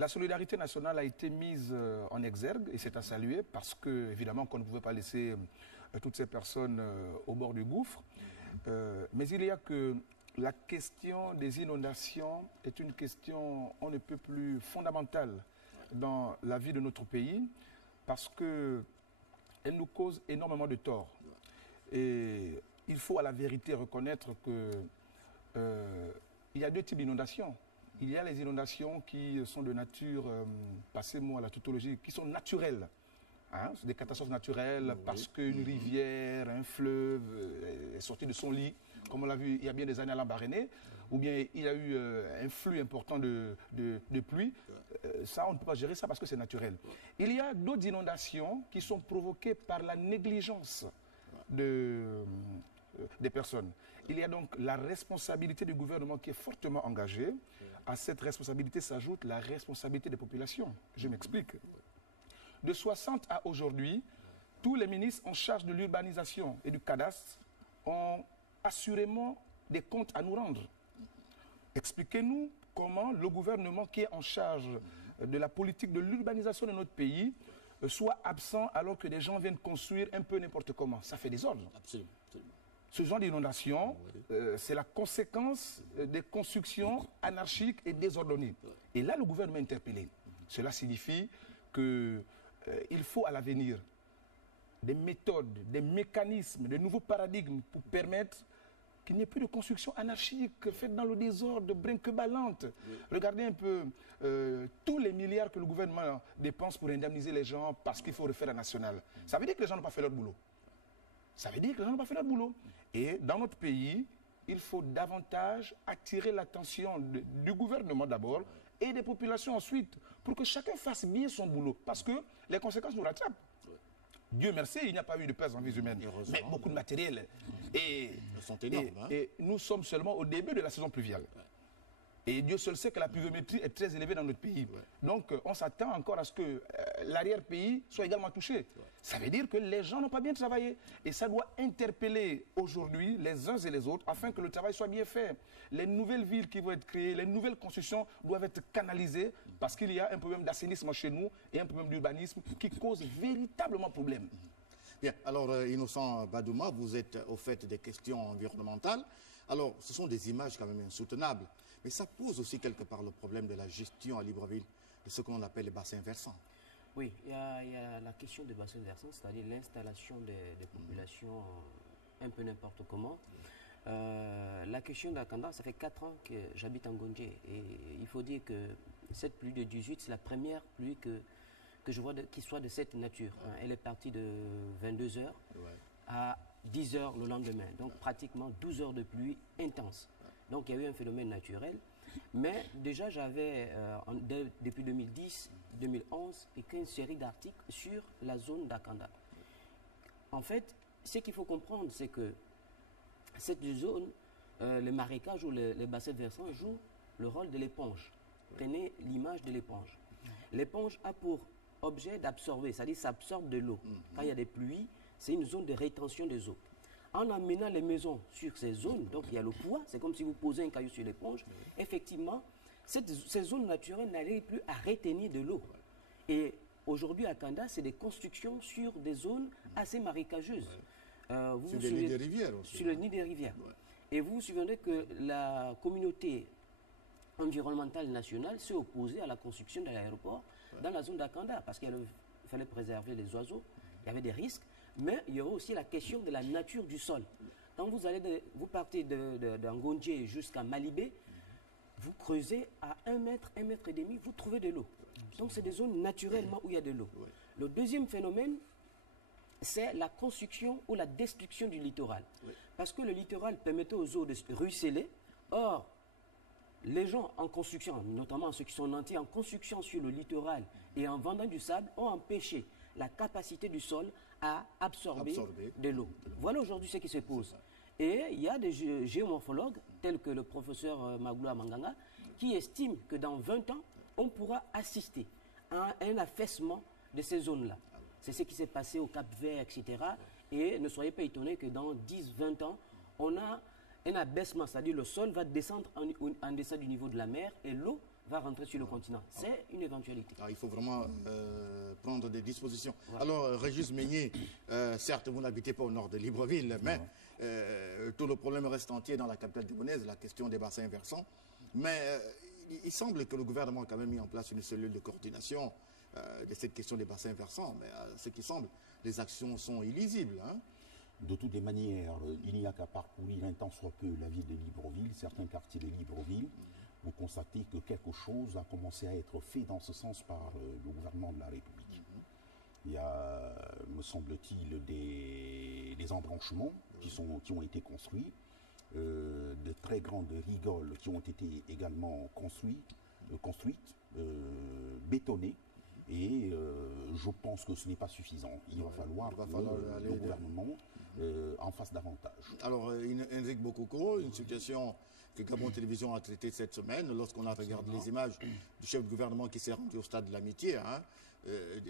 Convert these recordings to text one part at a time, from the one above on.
La solidarité nationale a été mise en exergue et c'est à saluer parce que, évidemment, qu'on ne pouvait pas laisser toutes ces personnes au bord du gouffre. Mais il y a que la question des inondations est une question on ne peut plus fondamentale dans la vie de notre pays parce qu'elle nous cause énormément de tort. Et il faut à la vérité reconnaître que il y a deux types d'inondations. Il y a les inondations qui sont de nature, passez-moi à la tautologie, qui sont naturelles. Hein, c'est des catastrophes naturelles parce qu'une rivière, un fleuve est sorti de son lit, comme on l'a vu il y a bien des années à Lambaréné, ou bien il y a eu un flux important de pluie. Ça, on ne peut pas gérer ça parce que c'est naturel. Il y a d'autres inondations qui sont provoquées par la négligence des personnes. Il y a donc la responsabilité du gouvernement qui est fortement engagée. À cette responsabilité s'ajoute la responsabilité des populations. Je m'explique. De 60 à aujourd'hui, tous les ministres en charge de l'urbanisation et du cadastre ont assurément des comptes à nous rendre. Expliquez-nous comment le gouvernement qui est en charge de la politique de l'urbanisation de notre pays soit absent alors que des gens viennent construire un peu n'importe comment. Ça fait désordre. Absolument, absolument. Ce genre d'inondation, c'est la conséquence des constructions anarchiques et désordonnées. Et là, le gouvernement est interpellé. Cela signifie qu'il faut à l'avenir des méthodes, des mécanismes, de nouveaux paradigmes pour permettre qu'il n'y ait plus de construction anarchique faite dans le désordre, brinque-ballante. Regardez un peu tous les milliards que le gouvernement dépense pour indemniser les gens parce qu'il faut refaire la nationale. Ça veut dire que les gens n'ont pas fait leur boulot. Ça veut dire que les gens n'ont pas fait leur boulot. Et dans notre pays, il faut davantage attirer l'attention du gouvernement d'abord et des populations ensuite pour que chacun fasse bien son boulot. Parce que les conséquences nous rattrapent. Dieu merci, il n'y a pas eu de perte en vie humaine, mais beaucoup de matériel. Et nous sommes seulement au début de la saison pluviale. Et Dieu seul sait que la pluviométrie est très élevée dans notre pays. Donc on s'attend encore à ce que l'arrière-pays soit également touché. Ça veut dire que les gens n'ont pas bien travaillé. Et ça doit interpeller aujourd'hui les uns et les autres afin que le travail soit bien fait. Les nouvelles villes qui vont être créées, les nouvelles constructions doivent être canalisées parce qu'il y a un problème d'assainissement chez nous et un problème d'urbanisme qui cause véritablement problème. Bien, alors Innocent Badouma, vous êtes au fait des questions environnementales. Alors, ce sont des images quand même insoutenables, mais ça pose aussi quelque part le problème de la gestion à Libreville de ce qu'on appelle les bassins versants. Oui, il y a la question des bassins versants, c'est-à-dire l'installation des populations un peu n'importe comment. La question d'Akanda, ça fait 4 ans que j'habite en Gondje et il faut dire que cette pluie de 18, c'est la première pluie que je vois qui soit de cette nature. Elle est partie de 22 h à 10 h le lendemain. Donc pratiquement 12 heures de pluie intense. Donc il y a eu un phénomène naturel. Mais déjà j'avais, depuis 2010, 2011, écrit une série d'articles sur la zone d'Akanda. En fait, ce qu'il faut comprendre, c'est que cette zone, les marécages ou les bassins versants jouent le rôle de l'éponge. Prenez l'image de l'éponge. L'éponge a pour objet d'absorber, c'est-à-dire ça absorbe de l'eau. Quand il y a des pluies, c'est une zone de rétention des eaux. En amenant les maisons sur ces zones, donc il y a le poids, c'est comme si vous posez un caillou sur l'éponge, effectivement, ces zones naturelles n'arrivent plus à retenir de l'eau. Et aujourd'hui à Kanda, c'est des constructions sur des zones assez marécageuses. Sur le nid des rivières aussi. Sur le nid des rivières. Et vous vous souvenez que la communauté environnementale nationale s'est opposée à la construction de l'aéroport dans la zone d'Akanda parce qu'il fallait préserver les oiseaux, il y avait des risques, mais il y aura aussi la question de la nature du sol. Quand vous partez d'Angondje jusqu'à Malibé, vous creusez à 1 mètre, 1,5 mètres, vous trouvez de l'eau. Donc c'est des zones naturellement où il y a de l'eau. Le deuxième phénomène, c'est la construction ou la destruction du littoral. Parce que le littoral permettait aux eaux de ruisseler. Or, les gens en construction, notamment ceux qui sont nantis, en construction sur le littoral et en vendant du sable, ont empêché la capacité du sol à absorber de l'eau. Voilà aujourd'hui ce qui se pose. Et il y a des géomorphologues, tels que le professeur Magloua Manganga, qui estiment que dans 20 ans, on pourra assister à un affaissement de ces zones-là. C'est ce qui s'est passé au Cap-Vert, etc. Et ne soyez pas étonnés que dans 10-20 ans, on a un abaissement, c'est-à-dire le sol va descendre en deçà du niveau de la mer et l'eau va rentrer sur le continent. C'est une éventualité. Il faut vraiment prendre des dispositions. Voilà. Alors, Régis Meignier, certes, vous n'habitez pas au nord de Libreville, mais tout le problème reste entier dans la capitale gabonaise, la question des bassins versants. Mais il semble que le gouvernement a quand même mis en place une cellule de coordination de cette question des bassins versants. Mais ce qui semble, les actions sont illisibles. Hein. De toutes les manières, il n'y a qu'à parcourir un tant soit peu la ville de Libreville, certains quartiers de Libreville. Vous constatez que quelque chose a commencé à être fait dans ce sens par le gouvernement de la République. Il y a, me semble-t-il, des embranchements qui ont été construits, de très grandes rigoles qui ont été également construites, bétonnées. Et je pense que ce n'est pas suffisant. Il va falloir que le gouvernement en fasse davantage. Alors, Henrik Bokoko, une situation que Gabon Télévision a traitée cette semaine, lorsqu'on a regardé les images du chef de gouvernement qui s'est rendu au stade de l'amitié, hein,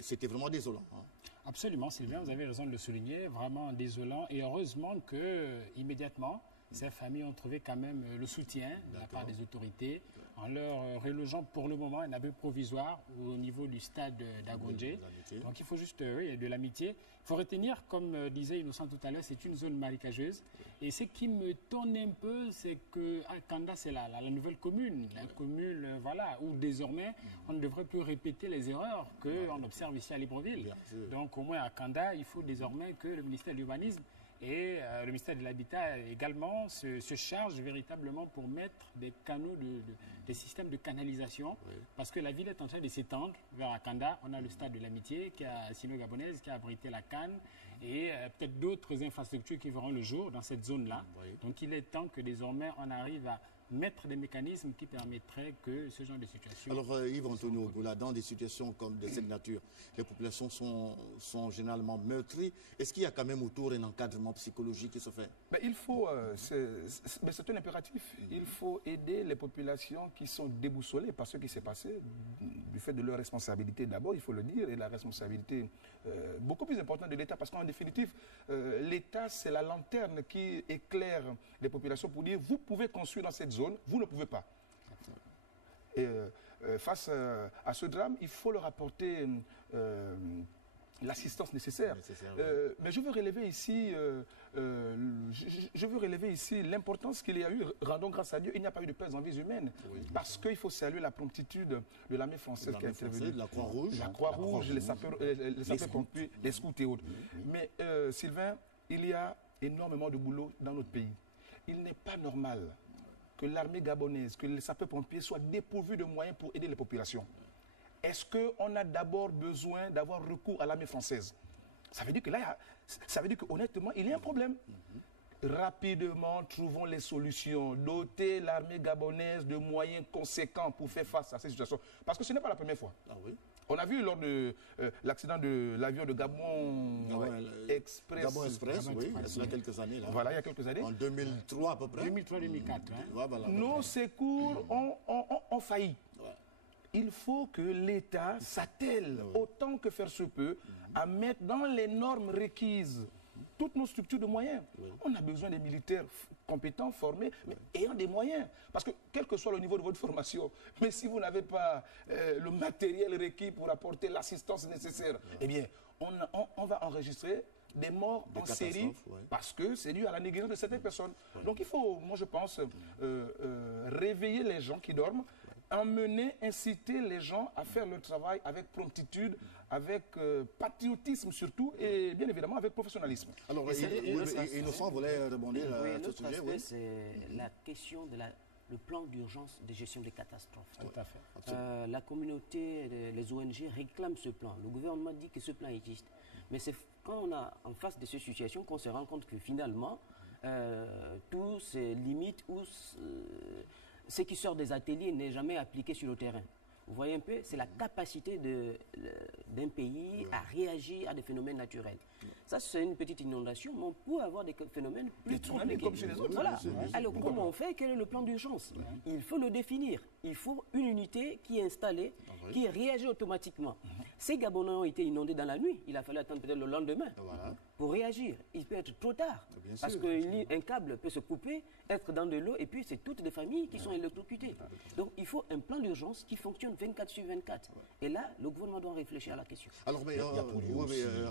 c'était vraiment désolant. Hein. Absolument, Sylvain, vous avez raison de le souligner, vraiment désolant. Et heureusement que, immédiatement, ces familles ont trouvé quand même le soutien de la part des autorités en leur relogeant pour le moment un abri provisoire au niveau du stade d'Agondje. Donc il faut juste de l'amitié. Il faut retenir, comme disait Innocent tout à l'heure, c'est une zone marécageuse. Et ce qui me étonne un peu, c'est que Kanda, c'est la nouvelle commune. La commune, voilà, où désormais on ne devrait plus répéter les erreurs qu'on observe ici à Libreville. Donc au moins à Kanda, il faut désormais que le ministère de l'Urbanisme et le ministère de l'Habitat également se charge véritablement pour mettre des canaux, des systèmes de canalisation, parce que la ville est en train de s'étendre vers Akanda. On a le stade de l'Amitié, qui a sino-gabonaise, qui a abrité la Cannes, et peut-être d'autres infrastructures qui verront le jour dans cette zone-là. Donc il est temps que désormais on arrive à mettre des mécanismes qui permettraient que ce genre de situation... Alors Yves-Antonio Goula, dans des situations comme de cette nature, les populations sont généralement meurtries. Est-ce qu'il y a quand même autour un encadrement psychologique qui se fait? Il faut, c'est un impératif, il faut aider les populations qui sont déboussolées par ce qui s'est passé, du fait de leur responsabilité d'abord, il faut le dire, et la responsabilité beaucoup plus importante de l'État, parce qu'en définitive, l'État, c'est la lanterne qui éclaire les populations pour dire, vous pouvez construire dans cette zone, vous ne pouvez pas. Et face à ce drame, il faut leur apporter l'assistance nécessaire. Mais je veux relever ici, l'importance qu'il y a eu. Rendons grâce à Dieu, il n'y a pas eu de perte en vies humaines. Parce qu'il faut saluer la promptitude de l'armée française qui a intervenu. La Croix-Rouge. La Croix-Rouge, les sapeurs-pompiers, les scouts et autres. Mais Sylvain, il y a énormément de boulot dans notre pays. Il n'est pas normal que l'armée gabonaise, que les sapeurs-pompiers soient dépourvus de moyens pour aider les populations. Est-ce qu'on a d'abord besoin d'avoir recours à l'armée française? Ça veut dire que là, honnêtement, il y a un problème. Rapidement, trouvons les solutions. Doter l'armée gabonaise de moyens conséquents pour faire face à ces situations. Parce que ce n'est pas la première fois. On a vu lors de l'accident de l'avion de Gabon Express. Gabon Express, oui, il y a quelques années. Là. Voilà, il y a quelques années. En 2003 à peu près. 2003-2004. Hein. Voilà, nos secours ont failli. Il faut que l'État s'attelle, autant que faire se peut, à mettre dans les normes requises toutes nos structures de moyens. On a besoin des militaires compétents, formés, mais ayant des moyens. Parce que quel que soit le niveau de votre formation, mais si vous n'avez pas le matériel requis pour apporter l'assistance nécessaire, eh bien, on va enregistrer des morts en série parce que c'est dû à la négligence de certaines personnes. Donc il faut, moi je pense, réveiller les gens qui dorment, emmener, inciter les gens à faire leur travail avec promptitude, avec patriotisme surtout, et bien évidemment avec professionnalisme. Alors, Innocent voulait rebondir à ce sujet. C'est la question de le plan d'urgence de gestion des catastrophes. Tout à fait. La communauté, les ONG réclament ce plan. Le gouvernement dit que ce plan existe. Mais c'est quand on a en face de ces situations qu'on se rend compte que finalement, tout se limite ou ce qui sort des ateliers n'est jamais appliqué sur le terrain. Vous voyez un peu, c'est la capacité d'un pays à réagir à des phénomènes naturels. Ça, c'est une petite inondation, mais on peut avoir des phénomènes plus compliqués. Comme chez les autres. Voilà. Alors, comment on fait? Quel est le plan d'urgence? Il faut le définir. il faut une unité qui est installée, qui réagit automatiquement. Ces Gabonais ont été inondés dans la nuit. Il a fallu attendre peut-être le lendemain pour réagir. Il peut être trop tard. Parce qu'un câble peut se couper, être dans de l'eau, et puis c'est toutes les familles qui sont électrocutées. Donc il faut un plan d'urgence qui fonctionne 24 sur 24. Et là, le gouvernement doit réfléchir à la question. Alors, mais,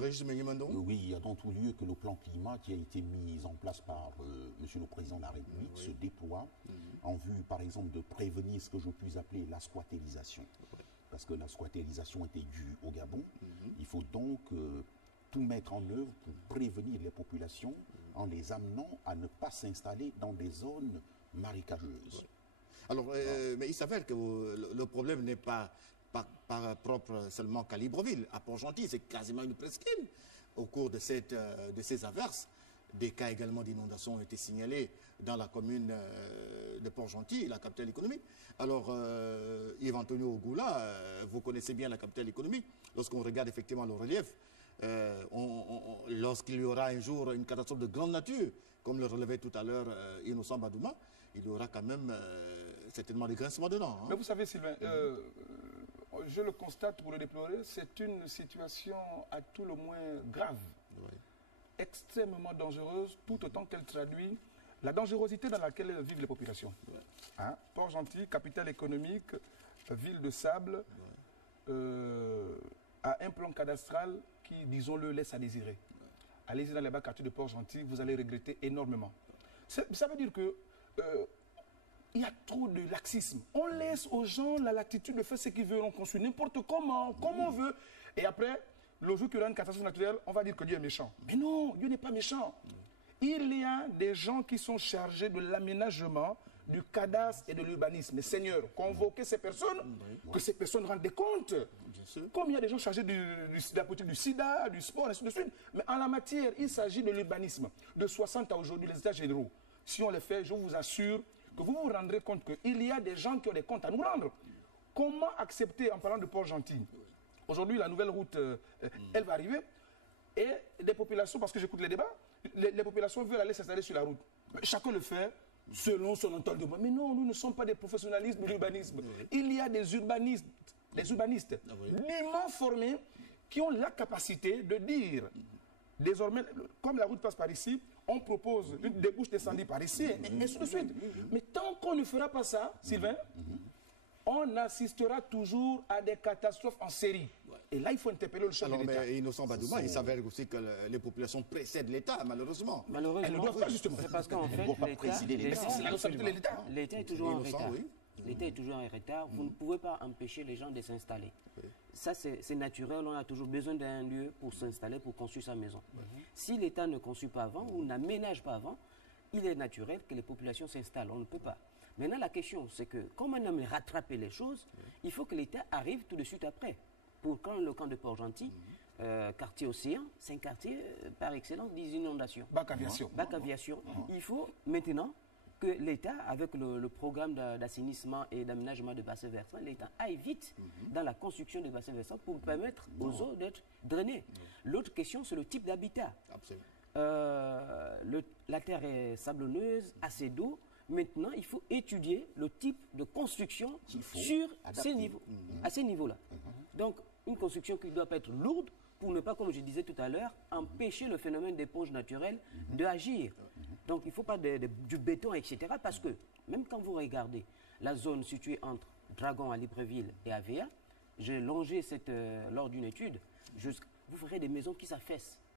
Régis Menyimandong, oui, il y a dans tout lieu que le plan climat qui a été mis en place par Monsieur le Président de la République se déploie en vue, par exemple, de prévenir ce que je puis appeler la squattérisation. Parce que la squattérisation était due au Gabon. Il faut donc tout mettre en œuvre pour prévenir les populations en les amenant à ne pas s'installer dans des zones marécageuses. Alors, mais il s'avère que le problème n'est pas propre seulement qu'à Libreville. À Port-Gentil, c'est quasiment une presqu'île. Au cours de ces averses, des cas également d'inondation ont été signalés dans la commune de Port-Gentil, la capitale économique. Alors, Yves-Antonio Ogoula, vous connaissez bien la capitale économique. Lorsqu'on regarde effectivement le relief, lorsqu'il y aura un jour une catastrophe de grande nature, comme le relevait tout à l'heure Innocent Badouma, il y aura quand même certainement des grincements dedans. Hein. Mais vous savez, Sylvain, je le constate pour le déplorer, c'est une situation à tout le moins grave, extrêmement dangereuse, tout autant qu'elle traduit la dangerosité dans laquelle vivent les populations. Hein? Port-Gentil, capitale économique, ville de sable, a un plan cadastral qui, disons-le, laisse à désirer. Allez-y dans les bas quartiers de Port-Gentil, vous allez regretter énormément. Ça veut dire que il y a trop de laxisme. On laisse aux gens la latitude de faire ce qu'ils veulent, on construit n'importe comment, comme on veut. Et après, le jour qu'il y aura une catastrophe naturelle, on va dire que Dieu est méchant. Mais non, Dieu n'est pas méchant. Il y a des gens qui sont chargés de l'aménagement, du cadastre et de l'urbanisme. Mais Seigneur, convoquez ces personnes, que ces personnes rendent des comptes. Comme il y a des gens chargés de la politique du sida, du sport, et ainsi de suite. Mais en la matière, il s'agit de l'urbanisme. De 60 à aujourd'hui, les états généraux. Si on les fait, je vous assure que vous vous rendrez compte qu'il y a des gens qui ont des comptes à nous rendre. Comment accepter, en parlant de Port-Gentil, aujourd'hui, la nouvelle route, elle va arriver, et des populations, parce que j'écoute les débats, les populations veulent aller s'installer sur la route. Chacun le fait selon son entendement. Mais non, nous ne sommes pas des professionnalistes de l'urbanisme. Il y a des urbanistes nullement formés qui ont la capacité de dire, désormais, comme la route passe par ici, on propose une débouche descendue par ici, et ainsi de suite. Mais tant qu'on ne fera pas ça, Sylvain, on assistera toujours à des catastrophes en série. Et là, il faut interpeller le chef de l'État. Mais Innocent Badouma, il s'avère aussi que les populations précèdent l'État, malheureusement. Malheureusement, elles ne doivent pas, justement. C'est parce qu'en fait, l'État est toujours en retard. L'État est toujours en retard. Vous ne pouvez pas empêcher les gens de s'installer. Ça, c'est naturel. On a toujours besoin d'un lieu pour s'installer, pour construire sa maison. Si l'État ne construit pas avant ou n'aménage pas avant, il est naturel que les populations s'installent. On ne peut pas. Maintenant, la question, c'est que, comme on aime rattraper les choses, il faut que l'État arrive tout de suite après. Pour quand le camp de Port-Gentil, quartier Océan, c'est un quartier par excellence des inondations. Bac aviation. Bac aviation. Il faut maintenant que l'État, avec le programme d'assainissement et d'aménagement de bassins versants, l'État aille vite dans la construction des bassins versants pour permettre aux eaux d'être drainées. L'autre question, c'est le type d'habitat. La terre est sablonneuse, assez d'eau. Maintenant, il faut étudier le type de construction sur ces niveaux, à ces niveaux-là. Donc, une construction qui doit pas être lourde pour ne pas, comme je disais tout à l'heure, empêcher le phénomène d'éponge naturelle d'agir. Donc, il ne faut pas du béton, etc. Parce que, même quand vous regardez la zone située entre Dragon à Libreville et Avea, j'ai longé lors d'une étude, vous verrez des maisons qui s'affaissent.